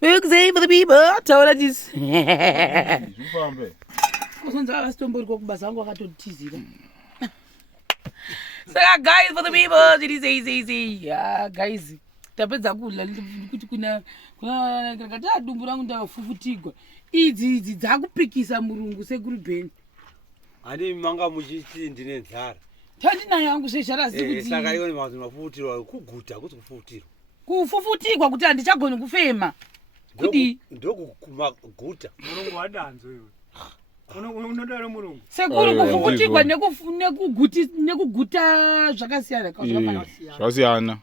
Milk say for the people. Taura this. Zvifambe. Kusonza akasitombo kokubasa wangu akatotizira. Saka guys for the people. Did say. Yeah, guys. Tapedza kudla kuti kuna ngati dumbu rangu ndakafufutigwa. Idzi dzakupikisa murungu sekuri beni. Ani manga muchiti ndine nzara. Tandina yangu shesharazi kuti. Saka iwe mazu mafufutirwa kuguta kuti kufufutirwa. Kufufutigwa kuti andichagoni kufema. Kuti ndokumaguta. Murungu wadanzo iwe. Unodaro murungu. Sekuru kufufutigwa nekuguta zvakasiyana zvakasiyana.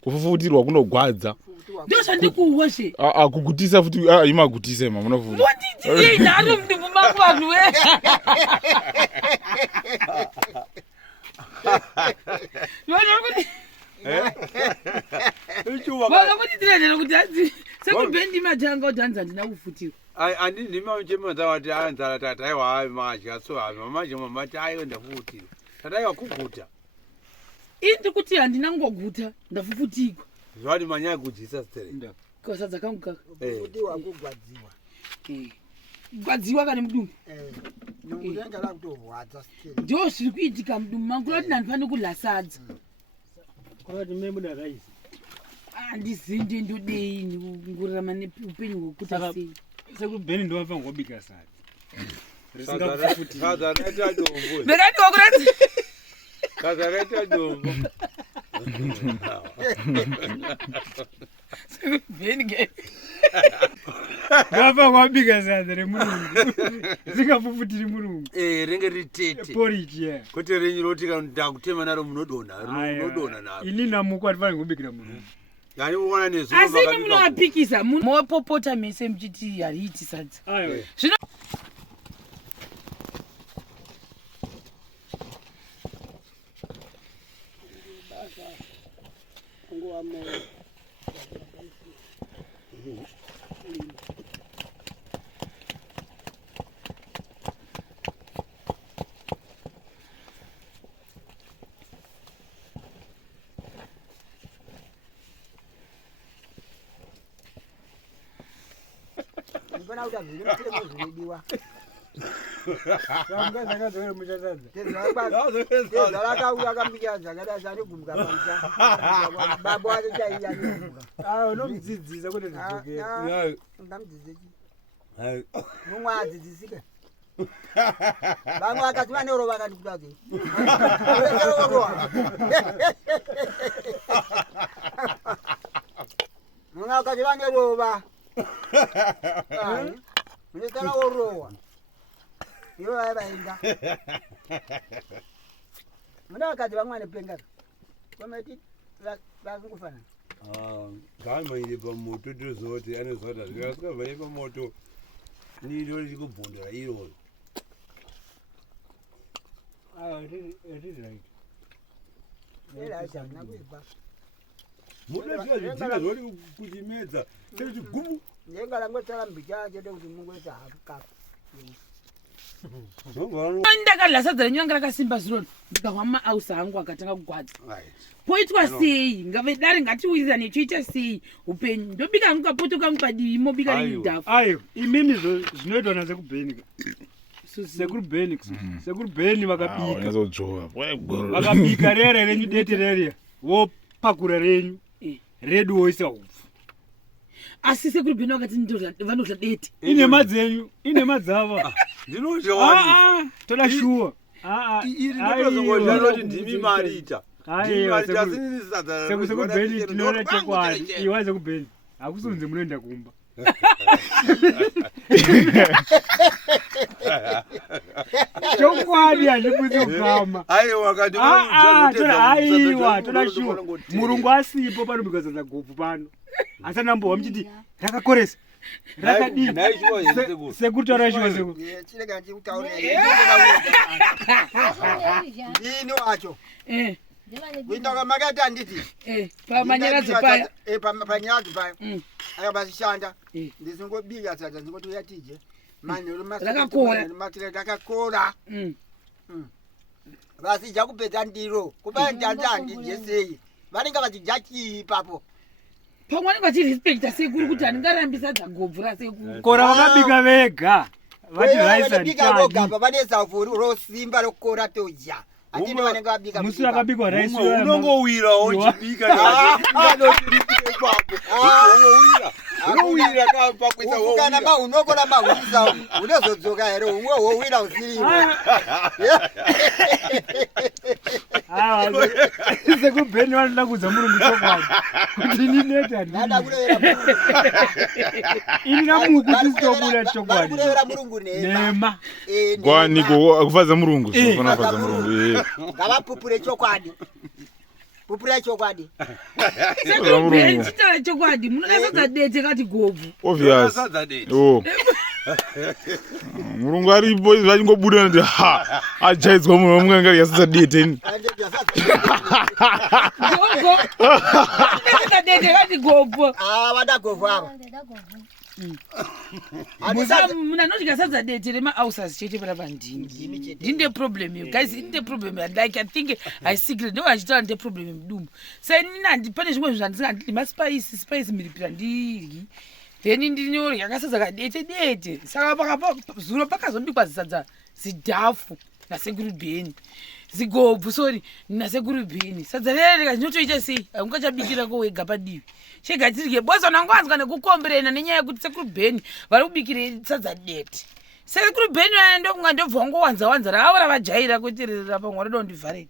Kufufutirwa kunogwadza. Ndosha ndikuwoshe. Kugutisa futi imagutise mama munofuta. Ndoti naro mndungu mangu vanhu we. Baka kuti tinatera kuti sekubendi matanga utanza ndina kufutirwa. Ani ndima chema zawati anzara tatai wa maji so mamaji mamati ayo ndafufutirwa. Tatai wa kuguta. Indi kuti handina ngoguta ndafufutirwa. Zvadi manyaya kujisa stere. Kosadza kangu kaka. Kufufutirwa kugwadziwa. Gwadziwa kana mudumbu. Nongurenga la kutorwadza stere. Ndio zviri kuitika mudumbu mangu lati ndandifane kulasadza. Kwati meme ndakaisi. Andizinde ndodei ngurama neupenyu hwokuti sei. Sekubheni ndovapa ngobika sadi. Kaza reta dombo. Bekati wakurati. Kaza reta dombo. Sekubheni ge. Ndovapa ngobika sadi remurungu. Zikafufutiri murungu. Ringe ritete. Porridge yeah. Kuti renyi rotika ndakutema naro munodona. Munodona naro. Ini namuko atifane ngobikira murungu. Yani uona nezuva vakati. Asi munowapikisa mopopota mese mchiti hariiti sadza. Ayo. Zvino Mbona utavile mtemo zvidiwa. Sanga zakadzore muchasadza. Tezala kauya kambiyaza kada zari gumka pamisa. Babo achaiya ngumka. Unomudzidzisa kuti zvidzokere. Ndamudzidzisi. Mumwe adzidzisike. Vamwe vakati vanero vakati kutaze. Mumwe vakati vanerova. Ndikana orowa. Iwe vaenda. Muna vakati vamwe pengana. Kometi vakungufana. Kama ile pamoto tozoti anozota zvikasika vai pamoto ni ndori kubhondera iro. It is right. Era chana kuiba. Muda zvazvidzira zvori kuchimedza. Tiri gubu. Ngengala ngotala mbija chete kuti mungu wesa hafuka. ndakadla sadza renyanga rakasimba zuro ndikahwama ausa hangu akatanga kugwadza. Poitwa sei ngavedare ngatiwirirane choita sei upenyu ndobika hangu kapoto kangu padivi mobika neidhafu. Ayo imini zvinoitwa nasekubheni. Sekurubheni sekurubheni vakabika. Vakabika rere renyu dete rere vopakura renyu redu woisa upfu. Asi sekurubheni vakati vanodla dete. Ine madzenyu ine madzava. Ndinozvawani. Toda shuwa. Iri ndozongozvanoti ndimi marita. Sekubheni tinoona chokwadi. Iwa sekubheni akusunze munoenda kumba. Chokwadi hazvikuzi kugama. Aiwa kati aiwa toda shuwa. Murungu asipo panobika sadza gobvu pano. Asana mbowa muchiti rakakoresa. Rakadini. Sekutaura shuwa seku. Chirega chikutaura. Ndino wacho. Windoka makati anditi. Pamanyaradzo paya. Pamanyaradzo paya. Akabashanda. Ndizingobika sadza ndingoti yatije. Manje rakakora. Vasija kupedza ndiro. Kupa ndanda ndije sei. Vanenge vachijaki ipapo. pamwe anenge achirespekta sekuru kuti handingarambisa dzagobvu rasekuru kora vakabika vega vati vaibika vogamba vaneza vhuru rosimba rokora toja atini vanenge vabika musi vakabikwa raisi unongowira uchibika unowira kapakwisa ukana maunokona mahurisa unozodzoka here umwe wowira usiriwo sekubheni vanoda kudza murungu chokwadi kuti nineta ini namuku tisitobuda chokwadi kurevera murungu nema Gwaniko akufadza murungu. Zvinofana kufadza murungu. ngavapupure chokwadi pupura chokwadi sekuru bheni chitaura chokwadi munonasadza dete kati gobvu Obvious. Oh. Murungu aripo izvi vachingobuda ndi ha ajaidzwa munhu wamwe ngari yasadza dete ni. gogo munonasadza dete kati gobvu vada govhu ava muna nodya sadza dete remausers chete parapa ndini ndinde problem yo guys ndinde problem like I think I secret no achitaura ndinde problem mudumbu sai nini pane zvimwe zvandisingandidli maspice miripira ndiryi then ndinorya kasadza kadete dete saka zuro pakazobikwa zisadza zidhafu nasekuru bheni zigobvu sorry nasekuru bheni sadza rereka zvinotoita sei ungachabikira kowega padivi chega tirye boza nangwanzwa nekukomberena nenyaya yekuti sekuru bheni vari kubikire sadza dete sekuru bheni vaendonga ndobva ngowanza ravo ravajaira kuti rapamwe rodo ndivhareni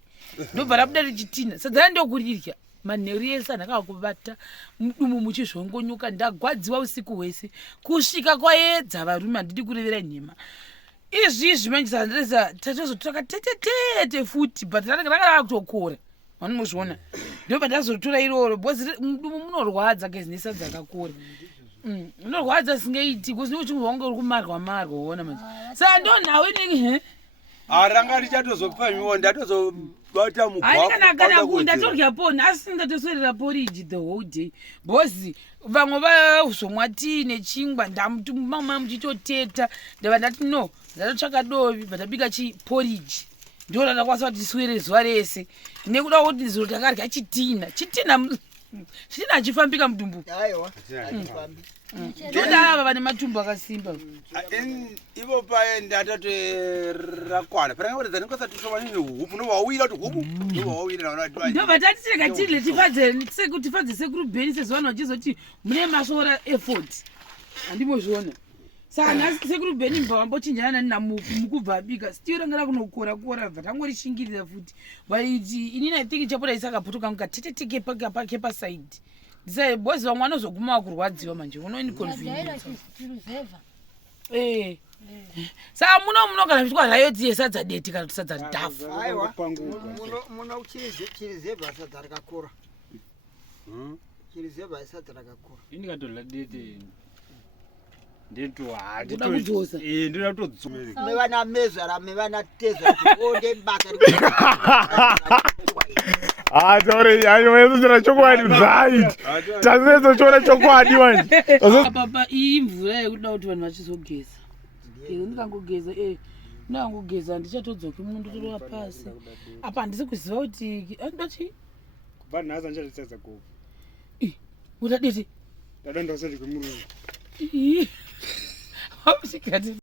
ndobva rabuda richitina sadza randokurirya manheru ese andakakubata mudumu muchizvongonyuka ndagwadziwa usiku hwese kusvika kwaedza varume handidi kurevera nhema izvizvi manjisandresa tatozotora tetetete futi but rakada kutokora vanimuzviona ndobva ndazotora iroro bhozi mudumu munorwadza gezinesa dzakakora unorwadza singaiti kusi uchingu wange uri kumarwa uona manje saka ndonhawe nenge ranga richatozopfamiwo ndatozobata mugwakana ndatorya poni asi ndatoswerera poriji the whole day bhozi vamwe vazomwa tii nechingwa ndamama muchitoteta ndava ndati no ndatotsvaka dovi vatabika chiporiji ndo randakwanisa kuti tiswere zuva rese nekuda kuti zuro takarya chitina achifambika mudumbu todava vane matumbu akasimba ivo pae ndatoti rakwana parangakuredza nikosatishovanini hupu novawira kuti hupu novawira ndobva tatitireka tirile tifadze sekuru bheni sezivana vachizoti mune masora effort handimozviona saka nhasi sekuru bheni mbva vambochinjana namukubva abika still rangara kunokora bva tangorishingirira futi vaiti inini I think chapota isakaputuka mukateteteke kepa side ndisai bozi vamwe vanozoguma vakurwadziwa manje unoinconvenience saka munogara zvitwa zvayo tiye sadza deti kana kuti sadza dhafu aiwa muno chirizebva sadza rakakura chirizebva sadza rakakura ini katola dete uda kudzosa ndoda kutodzosa mevana mezvara mevana tezva onde baka Taure yainoyesera chokwadi right. Tazezo chora chokwadi manje. Papa iyi mvura yekuda kuti vanhu vachizogeza. Ndikangogeza ndakangogeza ndichatodzoka mundo torowa pasi. Apa handisi kuziva kuti ndoti vanhu ncharitsadza govu. Udaditi? Ndadonda usati kwemurungu. Wausikati